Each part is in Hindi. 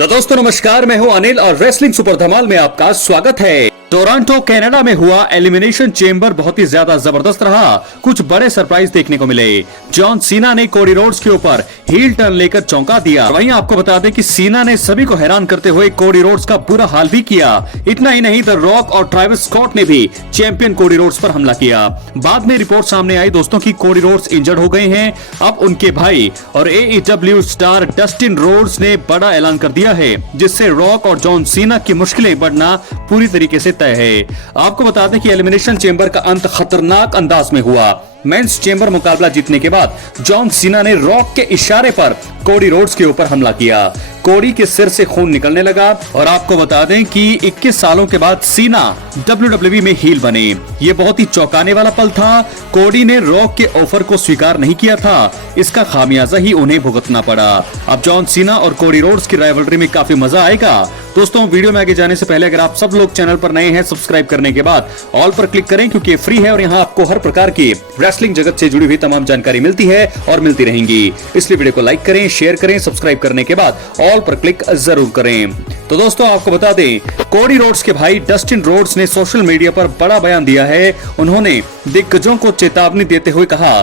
तो दोस्तों नमस्कार, मैं हूं अनिल और रेसलिंग सुपर धमाल में आपका स्वागत है। टोरंटो कनाडा में हुआ एलिमिनेशन चेंबर बहुत ही ज्यादा जबरदस्त रहा। कुछ बड़े सरप्राइज देखने को मिले। जॉन सीना ने कोडी रोड्स के ऊपर हील टर्न लेकर चौंका दिया। वहीं आपको बता दें कि सीना ने सभी को हैरान करते हुए कोडी रोड्स का बुरा हाल भी किया। इतना ही नहीं, द रॉक और ट्रेविस स्कॉट ने भी चैंपियन कोडी रोड्स पर हमला किया। बाद में रिपोर्ट सामने आई दोस्तों की कोडी रोड्स इंजर्ड हो गए हैं। अब उनके भाई और AEW स्टार डस्टिन रोड्स ने बड़ा ऐलान कर दिया है, जिससे रॉक और जॉन सीना की मुश्किलें बढ़ना पूरी तरीके से तय है। आपको बता दें कि एलिमिनेशन चेंबर का अंत खतरनाक अंदाज में हुआ। मेंस चेंबर मुकाबला जीतने के बाद जॉन सीना ने रॉक के इशारे पर कोडी रोड्स के ऊपर हमला किया। कोडी के सिर से खून निकलने लगा और आपको बता दें कि 21 सालों के बाद सीना WWE में हील बने। ये बहुत ही चौंकाने वाला पल था। कोडी ने रॉक के ऑफर को स्वीकार नहीं किया था, इसका खामियाजा ही उन्हें भुगतना पड़ा। अब जॉन सीना और कोडी रोड्स की राइवलरी में काफी मजा आएगा। दोस्तों वीडियो में आगे जाने से पहले अगर आप सब लोग चैनल पर नए हैं, सब्सक्राइब करने के बाद ऑल पर क्लिक करें, क्योंकि फ्री है और यहाँ आपको हर प्रकार की रेसलिंग जगत से जुड़ी हुई तमाम जानकारी मिलती है और मिलती रहेंगी। इसलिए वीडियो को लाइक करें, शेयर करें, सब्सक्राइब करने के बाद ऑल पर क्लिक जरूर करें। तो दोस्तों आपको बता दें, कोडी रोड्स के भाई डस्टिन रोड्स ने सोशल मीडिया पर बड़ा बयान दिया है। उन्होंने दिग्गजों को चेतावनी देते हुए कहा,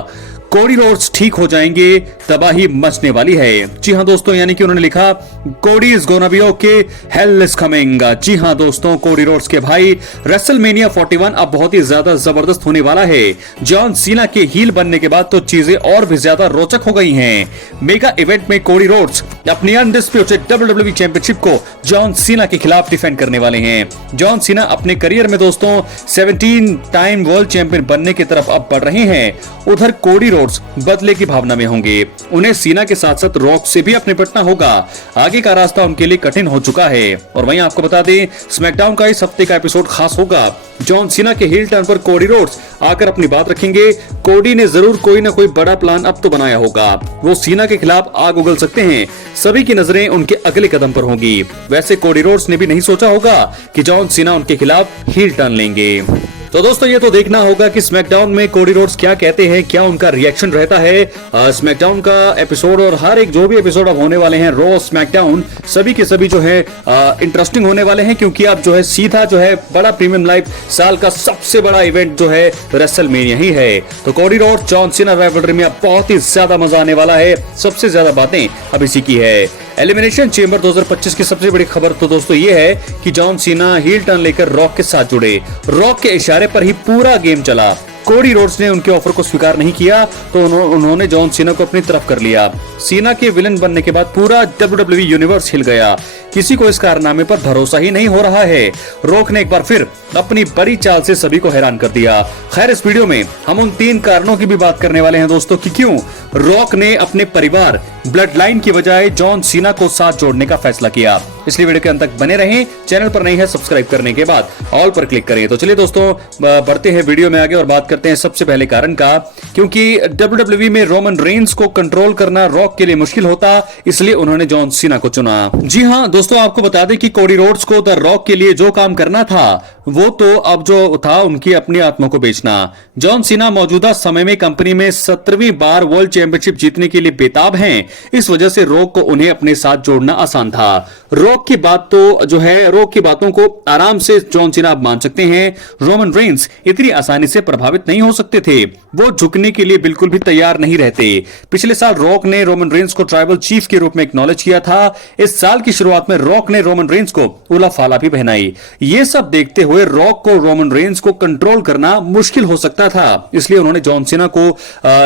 कोडी रोड्स ठीक हो जाएंगे, तबाही मचने वाली है। जी हाँ दोस्तों, यानी कि उन्होंने लिखा, Cody is gonna be okay, hell is coming. जी हाँ दोस्तों, कोडी रोड्स के भाई रेसलमेनिया 41 अब बहुत ही ज्यादा जबरदस्त होने वाला है। जॉन सीना के हील बनने के बाद तो चीजें और भी ज्यादा रोचक हो गई हैं। मेगा इवेंट में कोडी रोड्स अपनी अनडिस्प्यूटेड WWE चैंपियनशिप को जॉन सीना के खिलाफ डिफेंड करने वाले हैं। जॉन सीना अपने करियर में दोस्तों 17 टाइम वर्ल्ड चैंपियन बनने की तरफ अब बढ़ रहे हैं। उधर कोडी रोड्स बदले की भावना में होंगे। उन्हें सीना के साथ साथ रॉक से भी अपने निपटना होगा। आगे का रास्ता उनके लिए कठिन हो चुका है। और वहीं आपको बता दें, स्मैकडाउन का इस हफ्ते का एपिसोड खास होगा। जॉन सीना के हील टर्न पर कोडी रोड्स आकर अपनी बात रखेंगे। कोडी ने जरूर कोई ना कोई बड़ा प्लान अब तो बनाया होगा। वो सीना के खिलाफ आग उगल सकते हैं। सभी की नजरें उनके अगले कदम पर होंगी। वैसे कोडी रोड्स ने भी नहीं सोचा होगा कि जॉन सीना उनके खिलाफ हील टर्न लेंगे। तो दोस्तों ये तो देखना होगा कि स्मैकडाउन में कोडी रोड्स क्या कहते हैं, क्या उनका रिएक्शन रहता है। स्मैकडाउन का एपिसोड और हर एक जो भी एपिसोड अब होने वाले हैं, रॉ स्मैकडाउन, सभी के सभी जो है इंटरेस्टिंग होने वाले हैं, क्योंकि अब जो है सीधा जो है बड़ा प्रीमियम लाइव साल का सबसे बड़ा इवेंट जो है रेसलमेनिया ही है। तो Cody Rhodes John Cena rivalry में अब बहुत ही ज्यादा मजा आने वाला है। सबसे ज्यादा बातें अब इसी की है। एलिमिनेशन चेंबर 2025 की सबसे बड़ी खबर तो दोस्तों ये है कि जॉन सीना हील टर्न लेकर रॉक के साथ जुड़े। रॉक के इशारे पर ही पूरा गेम चला। कोडी रोड्स ने उनके ऑफर को स्वीकार नहीं किया तो उन्होंने जॉन सीना को अपनी तरफ कर लिया। सीना के विलन बनने के बाद पूरा WWE यूनिवर्स हिल गया। किसी को इस कारनामे पर भरोसा ही नहीं हो रहा है। रॉक ने एक बार फिर अपनी बड़ी चाल से सभी को हैरान कर दिया। खैर, इस वीडियो में हम उन 3 कारणों की भी बात करने वाले हैं दोस्तों कि क्यों रॉक ने अपने परिवार ब्लड लाइन की बजाय जॉन सीना को साथ जोड़ने का फैसला किया। इसलिए वीडियो के अंत तक बने रहें। चैनल पर नहीं है, सब्सक्राइब करने के बाद ऑल पर क्लिक करें। तो चलिए दोस्तों बढ़ते हैं वीडियो में आगे और बात करते हैं सबसे पहले कारण का, क्योंकि WWE में रोमन रेंस को कंट्रोल करना रॉक के लिए मुश्किल होता, इसलिए उन्होंने जॉन सीना को चुना। जी हाँ दोस्तों, आपको बता दें कि कोडी रोड्स को द रॉक के लिए जो काम करना था वो तो अब जो था उनकी अपनी आत्मा को बेचना। जॉन सीना मौजूदा समय में कंपनी में 17वीं बार वर्ल्ड चैंपियनशिप जीतने के लिए बेताब हैं। इस वजह से रॉक को उन्हें अपने साथ जोड़ना आसान था। रॉक की बात तो जो है, रॉक की बातों को आराम से जॉन सीना आप मान सकते हैं। रोमन रेंस इतनी आसानी से प्रभावित नहीं हो सकते थे। वो झुकने के लिए बिल्कुल भी तैयार नहीं रहते। पिछले साल रॉक ने रोमन रेंस को ट्राइबल चीफ के रूप में एक्नॉलेज किया था। इस साल की शुरुआत में रॉक ने रोमन रेंस को उला फाला भी पहनाई। ये सब देखते हुए रॉक को रोमन रेंस को कंट्रोल करना मुश्किल हो सकता था। इसलिए उन्होंने जॉन सीना को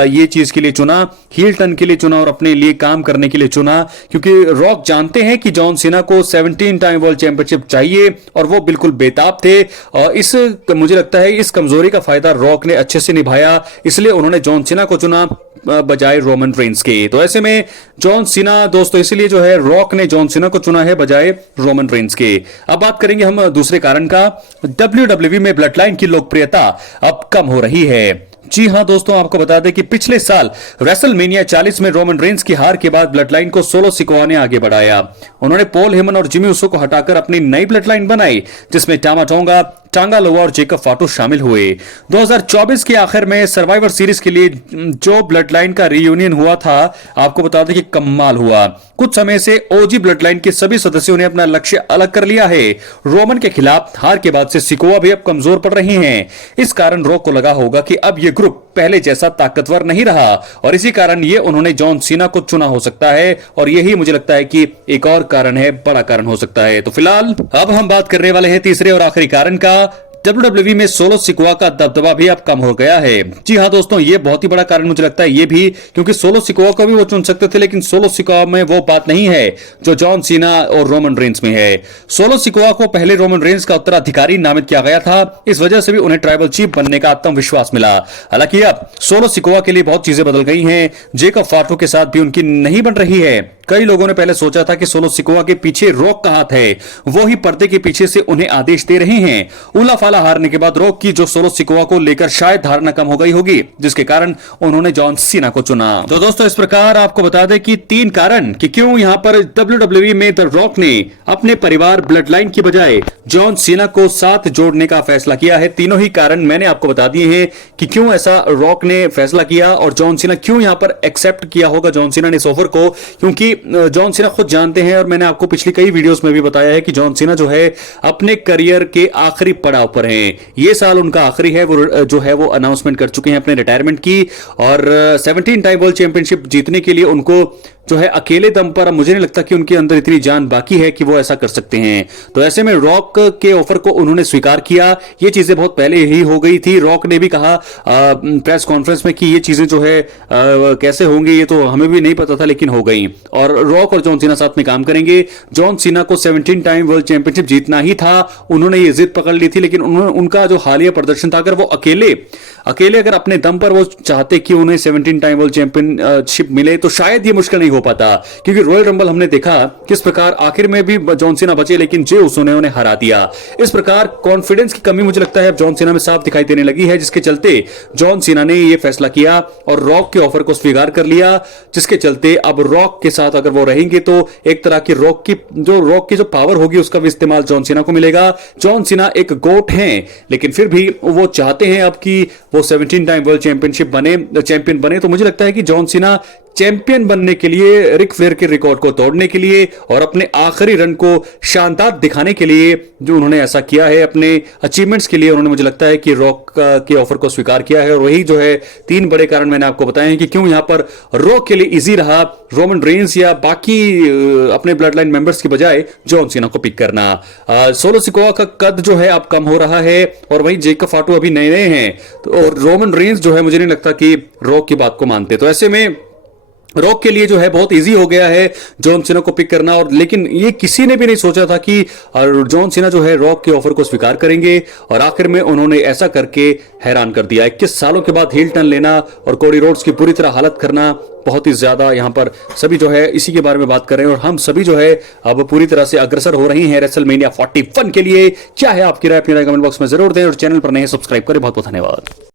ये चीज के लिए चुना, हील टर्न के लिए चुना और अपने लिए काम करने के लिए चुना, क्योंकि रॉक जानते हैं कि जॉन सीना को 17 टाइम वर्ल्ड चैंपियनशिप चाहिए और वो बिल्कुल बेताब थे। और मुझे लगता है इस कमजोरी का फायदा रॉक ने अच्छे से निभाया, इसलिए उन्होंने जॉन सीना को चुना बजाय रोमन रेंस के। तो ऐसे में जॉन सीना दोस्तों, इसलिए जो है रॉक ने जॉन सीना को चुना है बजाय रोमन रेंस के। अब बात करेंगे हम दूसरे कारण का। WWE में ब्लड लाइन की लोकप्रियता अब कम हो रही है। जी हां दोस्तों, आपको बता दें कि पिछले साल रेसलमेनिया 40 में रोमन रेंस की हार के बाद ब्लड लाइन को सोलो सिकोआ ने आगे बढ़ाया। उन्होंने पॉल हेमन और जिमी उसो को हटाकर अपनी नई ब्लड लाइन बनाई, जिसमें टामा टोंगा, टांगा लोवा और जेकब फाटू शामिल हुए। 2024 के आखिर में सर्वाइवर सीरीज के लिए जो ब्लड लाइन का रीयूनियन हुआ था, आपको बता दें कि कमाल हुआ। कुछ समय से ओजी ब्लड लाइन के सभी सदस्यों ने अपना लक्ष्य अलग कर लिया है। रोमन के खिलाफ हार के बाद से सिकोआ भी अब कमजोर पड़ रही हैं। इस कारण रॉक को लगा होगा कि अब यह ग्रुप पहले जैसा ताकतवर नहीं रहा और इसी कारण ये उन्होंने जॉन सीना को चुना हो सकता है और यही मुझे लगता है कि एक और कारण है, बड़ा कारण हो सकता है। तो फिलहाल अब हम बात करने वाले हैं तीसरे और आखिरी कारण का। WWE में सोलो सिकोआ का दबदबा भी अब कम हो गया है। जी हाँ दोस्तों, ये बहुत ही बड़ा कारण मुझे लगता है ये भी, क्योंकि सोलो सिकोआ को भी वो चुन सकते थे, लेकिन सोलो सिकोआ में वो बात नहीं है जो जॉन सीना और रोमन रेंस में है। सोलो सिकोआ को पहले रोमन रेंस का उत्तराधिकारी नामित किया गया था, इस वजह से भी उन्हें ट्राइबल चीफ बनने का आत्मविश्वास मिला। हालांकि अब सोलो सिकोआ के लिए बहुत चीजें बदल गई हैं। जेकब फाटू के साथ भी उनकी नहीं बन रही है। कई लोगों ने पहले सोचा था कि सोलो सिकोआ के पीछे रॉक का हाथ है, वो ही पर्दे के पीछे से उन्हें आदेश दे रहे हैं। उला फाला हारने के बाद रॉक की जो सोलो सिकोआ को लेकर शायद धारणा कम हो गई होगी, जिसके कारण उन्होंने जॉन सीना को चुना। तो दोस्तों, इस प्रकार आपको बता दें कि 3 कारण कि क्यों यहां पर WWE में द रॉक ने अपने परिवार ब्लड लाइन की बजाय जॉन सीना को साथ जोड़ने का फैसला किया है। तीनों ही कारण मैंने आपको बता दिए हैं कि क्यों ऐसा रॉक ने फैसला किया और जॉन सीना क्यों यहां पर एक्सेप्ट किया होगा जॉन सीना ने इस ऑफर को, क्योंकि जॉन सीना खुद जानते हैं और मैंने आपको पिछली कई वीडियोस में भी बताया है कि जॉन सीना जो है अपने करियर के आखिरी पड़ाव पर हैं। ये साल उनका आखिरी है, वो जो है वो अनाउंसमेंट कर चुके हैं अपने रिटायरमेंट की और 17 टाइम वर्ल्ड चैंपियनशिप जीतने के लिए उनको जो है अकेले दम पर, अब मुझे नहीं लगता कि उनके अंदर इतनी जान बाकी है कि वो ऐसा कर सकते हैं। तो ऐसे में रॉक के ऑफर को उन्होंने स्वीकार किया। ये चीजें बहुत पहले ही हो गई थी। रॉक ने भी कहा प्रेस कॉन्फ्रेंस में कि ये चीजें जो है कैसे होंगी ये तो हमें भी नहीं पता था, लेकिन हो गई। और रॉक और जॉन सीना साथ में काम करेंगे। जॉन सीना को 17 टाइम वर्ल्ड चैंपियनशिप जीतना ही था, उन्होंने ये जिद पकड़ ली थी, लेकिन उनका जो हालिया प्रदर्शन था, अगर वो अकेले अगर अपने दम पर वो चाहते कि उन्हें 17 टाइम वर्ल्ड चैंपियनशिप मिले तो शायद ये मुश्किल नहीं हो पाता, क्योंकि रॉयल रंबल हमने देखा किस प्रकार आखिर में भी जॉन सीना बचे, लेकिन जे उसो ने उन्हें हरा दिया। इस प्रकार कॉन्फिडेंस की कमी मुझे लगता है अब जॉन सीना में साफ दिखाई देने लगी है, जिसके चलते जॉन सीना ने यह फैसला किया और रॉक के ऑफर को स्वीकार कर लिया, जिसके चलते अब रॉक के साथ अगर वो रहेंगे तो एक तरह की रॉक की जो पावर होगी उसका भी इस्तेमाल जॉन सीना को मिलेगा। जॉन सीना एक गोट हैं, लेकिन फिर भी वो चाहते हैं अब कि वो 17 टाइम वर्ल्ड चैंपियन बने। तो मुझे लगता है कि जॉन सीना चैंपियन बनने के लिए, रिक फ्लेयर के रिकॉर्ड को तोड़ने के लिए और अपने आखिरी रन को शानदार दिखाने के लिए जो उन्होंने ऐसा किया है, अपने अचीवमेंट्स के लिए उन्होंने मुझे लगता है कि रॉक के ऑफर को स्वीकार किया है। और वही जो है 3 बड़े कारण मैंने आपको बताए हैं कि क्यों यहां पर रॉक के लिए इजी रहा रोमन रेंस या बाकी अपने ब्लड लाइन मेंबर्स की बजाय जॉन सीना को पिक करना। सोलो सिकोआ का कद जो है अब कम हो रहा है और वही जेकब फाटू अभी नए नए हैं, तो और रोमन रेंस जो है मुझे नहीं लगता कि रॉक की बात को मानते। तो ऐसे में रॉक के लिए जो है बहुत इजी हो गया है जॉन सीना को पिक करना। और लेकिन ये किसी ने भी नहीं सोचा था कि जॉन सीना जो है रॉक के ऑफर को स्वीकार करेंगे और आखिर में उन्होंने ऐसा करके हैरान कर दिया। 21 सालों के बाद हील टर्न लेना और कोडी रोड्स की पूरी तरह हालत करना, बहुत ही ज्यादा यहां पर सभी जो है इसी के बारे में बात कर रहे हैं और हम सभी जो है अब पूरी तरह से अग्रसर हो रही हैं रेसलमेनिया 41 के लिए। क्या है आपकी राय? अपनी राय कमेंट बॉक्स में जरूर दें और चैनल पर नए सब्सक्राइब करें। बहुत बहुत धन्यवाद।